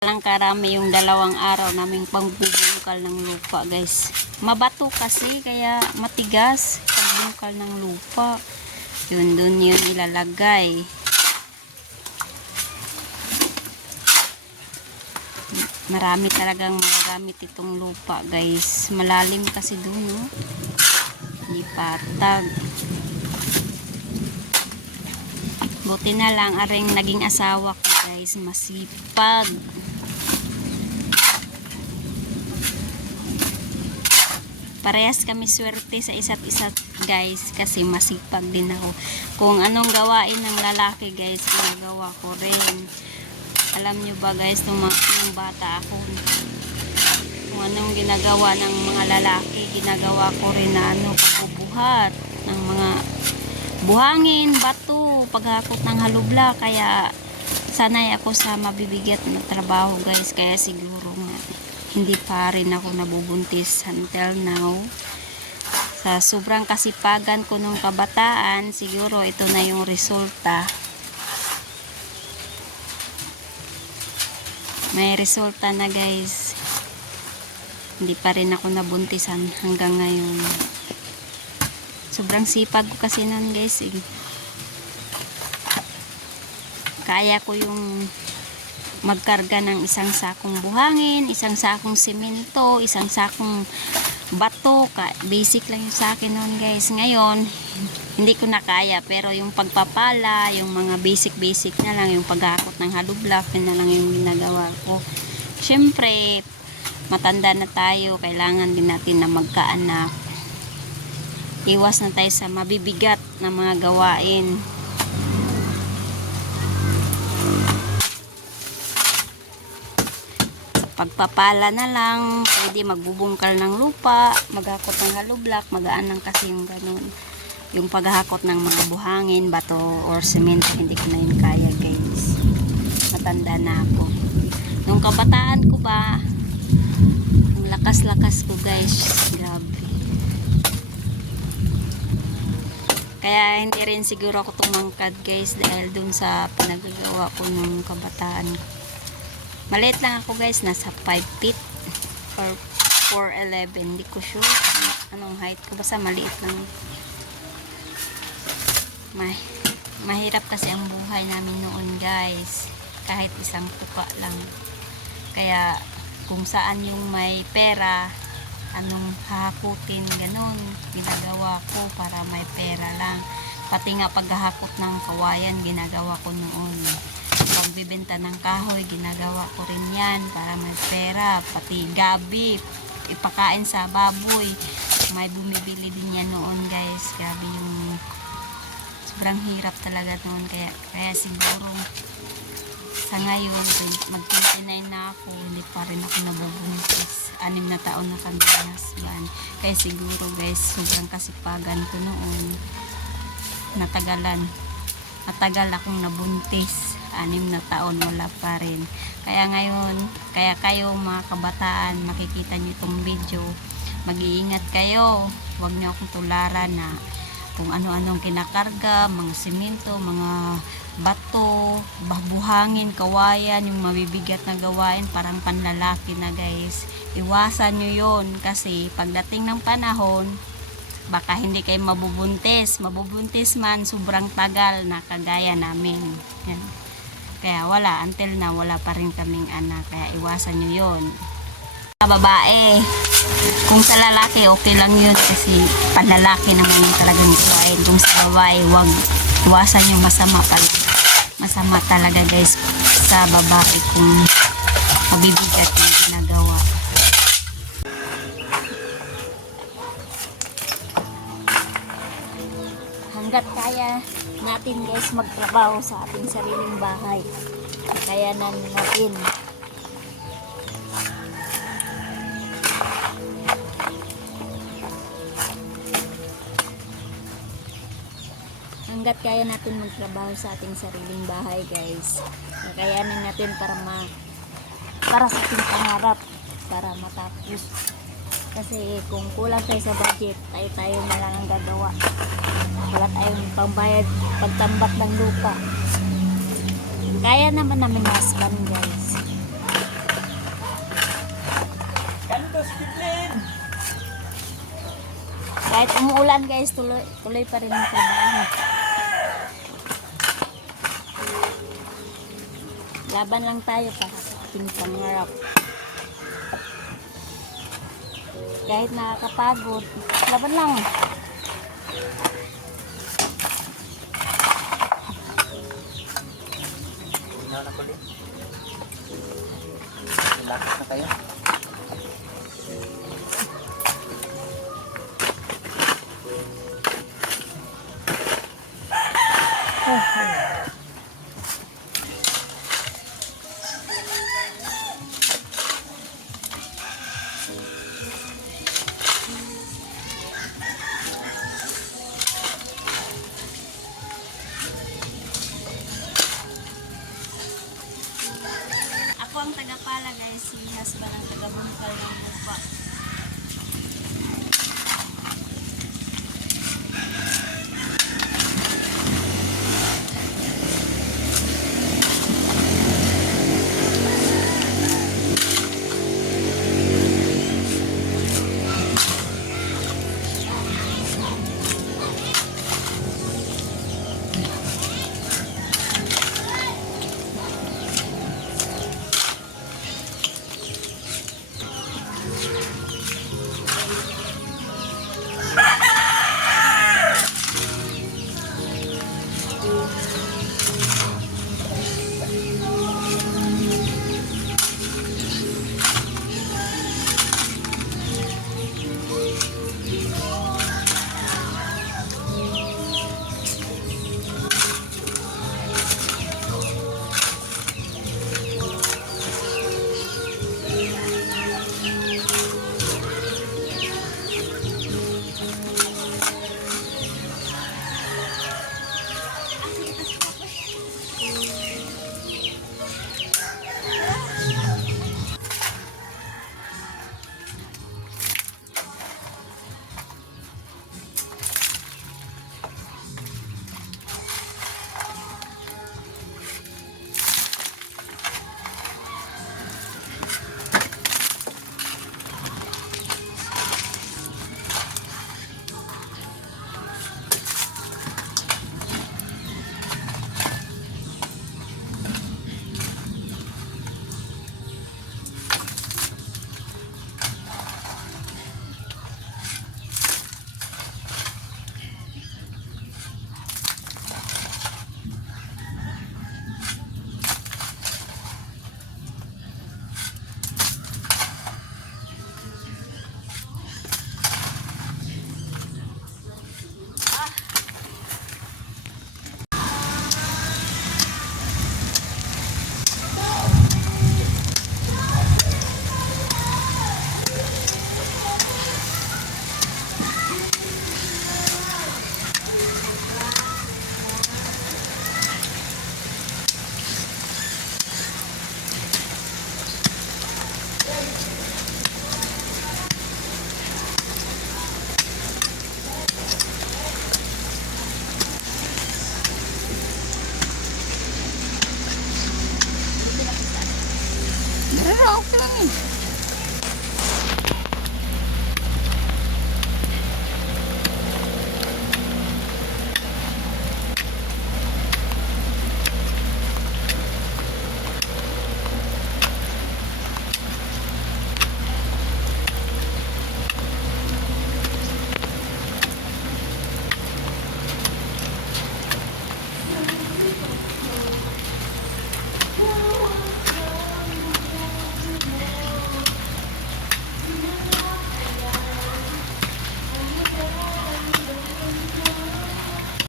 Lang karami yung 2 araw naming pangbubungkal ng lupa, guys. Mabato kasi kaya matigas pagbungkal ng lupa. Yun, dun yun ilalagay. Marami talagang magamit itong lupa, guys. Malalim kasi dun, no? Hindi patag. Buti na lang aring naging asawa ko, guys, masipag. Parehas kami swerte sa isa't isa, guys, kasi masipag din ako. Kung anong gawain ng lalaki, guys, ginagawa ko rin. Alam nyo ba, guys, nung bata ako, kung anong ginagawa ng mga lalaki, ginagawa ko rin na pagbubuhat ng mga buhangin, bato, paghakot ng halubla. Kaya sanay ako sa mabibigat na trabaho, guys. Kaya siguro nga hindi pa rin ako nabubuntis until now. Sa sobrang kasipagan ko nung kabataan, siguro ito na yung resulta. May resulta na, guys. Hindi pa rin ako nabuntisan hanggang ngayon. Sobrang sipag ko kasi nun, guys. Kaya ko yung magkarga ng 1 sakong buhangin, 1 sakong simento, 1 sakong bato. Basic lang yung sa akin noon, guys. Ngayon, hindi ko na kaya. Pero yung pagpapala, yung mga basic na lang, yung paghakot ng halublock, yun na lang yung ginagawa ko. Siyempre, matanda na tayo. Kailangan din natin na magkaanak. Iwas na tayo sa mabibigat na mga gawain. Pagpapala na lang, pwede magbubungkal ng lupa, maghakot ng halublock, magaan lang kasi yung ganun. Yung paghakot ng mga buhangin, bato, or semento, hindi ko na yun kaya, guys. Matanda na ako. Nung kabataan ko ba, ang lakas-lakas ko, guys. Grabe. Kaya hindi rin siguro ako tumangkad, guys, dahil dun sa pinagagawa ko nung kabataan ko. Maliit lang ako, guys, nasa 5 feet or 4'11", hindi ko sure anong height ko, basta maliit lang. Mahirap kasi ang buhay namin noon, guys, kahit isang tuka lang. Kaya kung saan yung may pera, anong hahakutin, ganun ginagawa ko para may pera lang. Pati nga paghahakot ng kawayan, ginagawa ko noon. Pagbibenta ng kahoy, ginagawa ko rin yan para may pera. Pati gabi, ipakain sa baboy, may bumibili din yan noon, guys. Grabe yung sobrang hirap talaga noon. Kaya siguro sa ngayon, mag-29 na ako, hindi pa rin ako nabubuntis. 6 na taon na kami ng husband. Kaya siguro, guys, sobrang kasipagan ko noon. Matagal akong nabuntis. 6 na taon, wala pa rin. Kaya ngayon, kaya kayo mga kabataan, makikita nyo itong video, mag-iingat kayo. Huwag nyo akong tularan na kung ano-anong kinakarga, mga simento, mga bato, buhangin, kawayan, yung mabibigat na gawain, parang panlalaki na, guys. Iwasan nyo yon kasi pagdating ng panahon, baka hindi kayo mabubuntis man, sobrang tagal na kagaya namin. Yan. Kaya until na wala pa rin kaming anak. Kaya iwasan nyo yun. Babae, kung sa lalaki, okay lang yun kasi panlalaki naman yung talagang gawain. Kung sa babae, wag iwasan yung masama talaga, guys, sa babae kung mabibigat yung ginagawa. Hanggat kaya natin, guys, magtrabaho sa ating sariling bahay, kaya natin. Hanggat kaya natin magtrabaho sa ating sariling bahay, guys, kakayanin natin para sa ating pangarap, para matapos. Kasi kung kulang tayo sa budget, tayo na lang ang gagawa. Wala tayong pangbayad, pagtambak ng lupa. Kaya naman namin husband, guys. Kahit umuulan guys, tuloy pa rin ang trabaho. Laban lang tayo para sa ating pangarap. Kahit nakakapagod, laban lang. Lakit na kayo. Ako ang tagapala guys, si husband ang tagabungkal ng lupa. Okay lang yun.